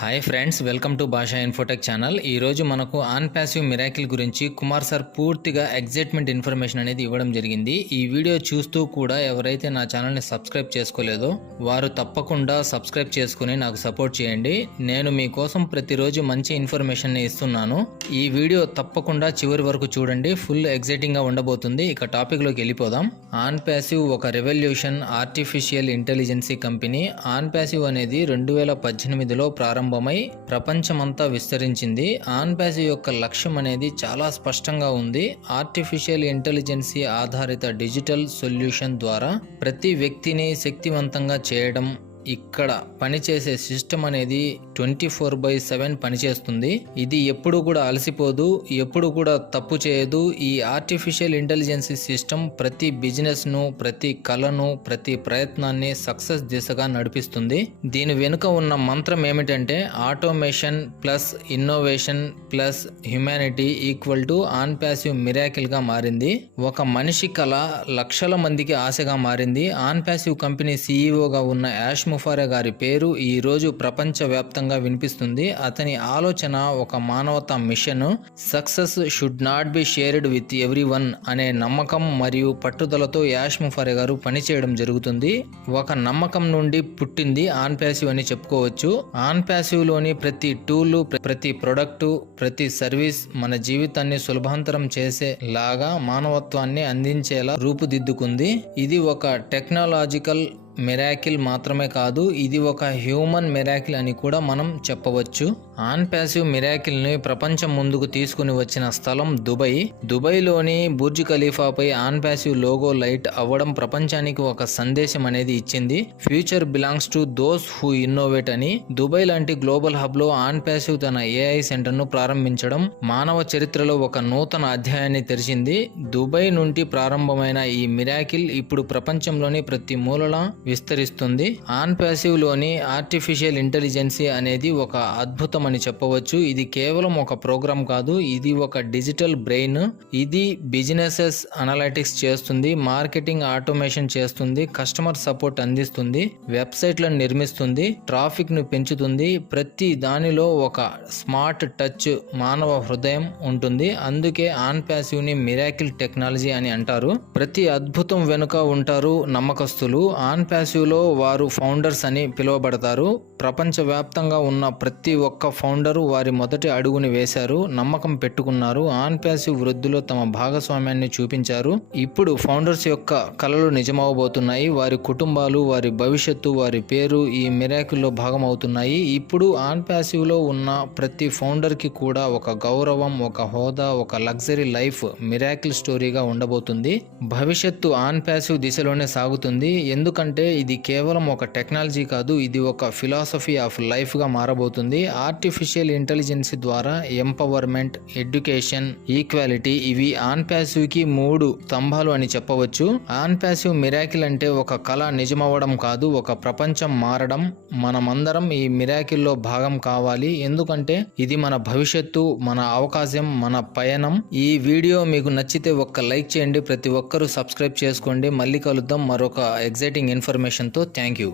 Hi friends, welcome to భాషా Infotech channel. ఈరోజు మనకు ఆన్ ప్యాసివ్ మిరాకిల్ గురించి కుమార్ సార్ పూర్తిగా ఎగ్జైట్మెంట్ ఇన్ఫర్మేషన్ అనేది ఇవ్వడం జరిగింది. ఈ వీడియో చూస్తూ కూడా ఎవరైతే నా ఛానల్ని సబ్స్క్రైబ్ చేసుకోలేదో వారు తప్పకుండా సబ్స్క్రైబ్ చేసుకుని నాకు సపోర్ట్ చేయండి. నేను మీకోసం ప్రతిరోజు మంచి ఇన్ఫర్మేషన్ని ఇస్తున్నాను. ఈ వీడియో తప్పకుండా చివరి వరకు చూడండి, ఫుల్ ఎగ్జైటింగ్గా ఉండబోతుంది. ఇక టాపిక్లోకి వెళ్ళిపోదాం. ఆన్ ప్యాసివ్ ఒక revolution artificial intelligence company. On passive అనేది 2018లో ప్రారంభమై ప్రపంచమంతా విస్తరించింది. ఆన్ ప్యాసివ్ యొక్క లక్ష్యం అనేది చాలా స్పష్టంగా ఉంది. ఆర్టిఫిషియల్ ఇంటెలిజెన్సీ ఆధారిత డిజిటల్ సొల్యూషన్ ద్వారా ప్రతి వ్యక్తిని శక్తివంతంగా చేయడం. ఇక్కడ పనిచేసే సిస్టమ్ అనేది 24/7 పనిచేస్తుంది. ఇది ఎప్పుడు కూడా అలసిపోదు, ఎప్పుడు కూడా తప్పు చేయదు. ఈ ఆర్టిఫిషియల్ ఇంటెలిజెన్సీ సిస్టమ్ ప్రతి బిజినెస్ ను, ప్రతి కళను, ప్రతి ప్రయత్నాన్ని సక్సెస్ దిశగా నడిపిస్తుంది. దీని వెనుక ఉన్న మంత్రం ఏమిటంటే automation plus innovation plus humanity equal to on passive miracle గా మారింది. ఒక మనిషి కళ లక్షల మందికి ఆశగా మారింది. ఆన్ ప్యాసివ్ కంపెనీ సీఈఓగా ఉన్న యాష్ ముఫారే గారి పేరు ఈ రోజు ప్రపంచ వ్యాప్తంగా వినిపిస్తుంది. అతని ఆలోచన ఒక మానవతా mission. Success should not be shared with everyone అనే నమ్మకం మరియు పట్టుదలతో యాష్ ముఫారే గారు పనిచేయడం జరుగుతుంది. ఒక నమ్మకం నుండి పుట్టింది ఆన్ ప్యాసివ్ అని చెప్పుకోవచ్చు. ఆన్ ప్యాసివ్ లోని ప్రతి టూల్, ప్రతి ప్రొడక్ట్, ప్రతి సర్వీస్ మన జీవితాన్ని సులభాంతరం చేసేలాగా మానవత్వాన్ని అందించేలా రూపుదిద్దుకుంది. ఇది ఒక టెక్నాలజికల్ మిరాకిల్ మాత్రమే కాదు, ఇది ఒక హ్యూమన్ మిరాకిల్ అని కూడా మనం చెప్పవచ్చు. ఆన్ ప్యాసివ్ మిరాకిల్ ని ప్రపంచం ముందుకు తీసుకుని వచ్చిన స్థలం దుబాయ్. దుబాయ్లోని బుర్జ్ ఖలీఫాపై ఆన్ ప్యాసివ్ లోగో లైట్ అవ్వడం ప్రపంచానికి ఒక సందేశం అనేది ఇచ్చింది. Future belongs to those who innovate అని. దుబాయ్ లాంటి గ్లోబల్ హబ్ లో ఆన్ ప్యాసివ్ తన ఏఐ సెంటర్ ను ప్రారంభించడం మానవ చరిత్రలో ఒక నూతన అధ్యాయాన్ని తెరిచింది. దుబాయ్ నుండి ప్రారంభమైన ఈ మిరాకిల్ ఇప్పుడు ప్రపంచంలోని ప్రతి మూలలా విస్తరిస్తుంది. ఆన్ ప్యాసివ్ లోని ఆర్టిఫిషియల్ ఇంటెలిజెన్సీ అనేది ఒక అద్భుతం అని చెప్పవచ్చు. ఇది కేవలం ఒక ప్రోగ్రామ్ కాదు, ఇది ఒక డిజిటల్ బ్రెయిన్. ఇది బిజినెసెస్ అనలైటిక్స్ చేస్తుంది, మార్కెటింగ్ ఆటోమేషన్ చేస్తుంది, కస్టమర్ సపోర్ట్ అందిస్తుంది, వెబ్సైట్లను నిర్మిస్తుంది, ట్రాఫిక్ ను పెంచుతుంది. ప్రతి దానిలో ఒక స్మార్ట్ టచ్, మానవ హృదయం ఉంటుంది. అందుకే ఆన్ ప్యాసివ్ ని మిరాకిల్ టెక్నాలజీ అని అంటారు. ప్రతి అద్భుతం వెనుక ఉంటారు నమ్మకస్తులు. ఆన్ ప్యాసివ్ లో వారు ఫౌండర్స్ అని పిలువబడతారు. ప్రపంచవ్యాప్తంగా ఉన్న ప్రతి ఒక్క ఫౌండరు వారి మొదటి అడుగుని వేశారు, నమ్మకం పెట్టుకున్నారు. ఆన్ ప్యాసివ్ వృద్ధిలో తమ భాగస్వామ్యాన్ని చూపించారు. ఇప్పుడు ఫౌండర్స్ యొక్క కలలు నిజమవబోతున్నాయి. వారి కుటుంబాలు, వారి భవిష్యత్తు, వారి పేరు ఈ మిరాకిల్లో భాగమవుతున్నాయి. ఇప్పుడు ఆన్ ప్యాసివ్ లో ఉన్న ప్రతి ఫౌండర్ కి కూడా ఒక గౌరవం, ఒక హోదా, ఒక లగ్జరీ లైఫ్ మిరాకిల్ స్టోరీగా ఉండబోతుంది. భవిష్యత్తు ఆన్ ప్యాసివ్ దిశలోనే సాగుతుంది. ఎందుకంటే ఇది కేవలం ఒక టెక్నాలజీ కాదు, ఇది ఒక ఫిలాసఫీ ఆఫ్ లైఫ్ గా మారబోతుంది. ఆర్టిఫిషియల్ ఇంటెలిజెన్స్ ద్వారా ఎంపవర్మెంట్, ఎడ్యుకేషన్, ఈక్వాలిటీ ఇవి ఆన్ ప్యాసివ్ కి 3 స్తంభాలు అని చెప్పవచ్చు. ఆన్ ప్యాసివ్ మిరాకిల్ అంటే ఒక కళ నిజమవ్వడం కాదు, ఒక ప్రపంచం మారడం. మనమందరం ఈ మిరాకిల్లో భాగం కావాలి, ఎందుకంటే ఇది మన భవిష్యత్తు, మన అవకాశం, మన పయనం. ఈ వీడియో మీకు నచ్చితే ఒక్క లైక్ చేయండి, ప్రతి ఒక్కరూ సబ్స్క్రైబ్ చేసుకోండి. మళ్ళీ కలుద్దాం మరొక ఎగ్జైటింగ్ ఇన్ఫర్మేషన్ తో. Thank you.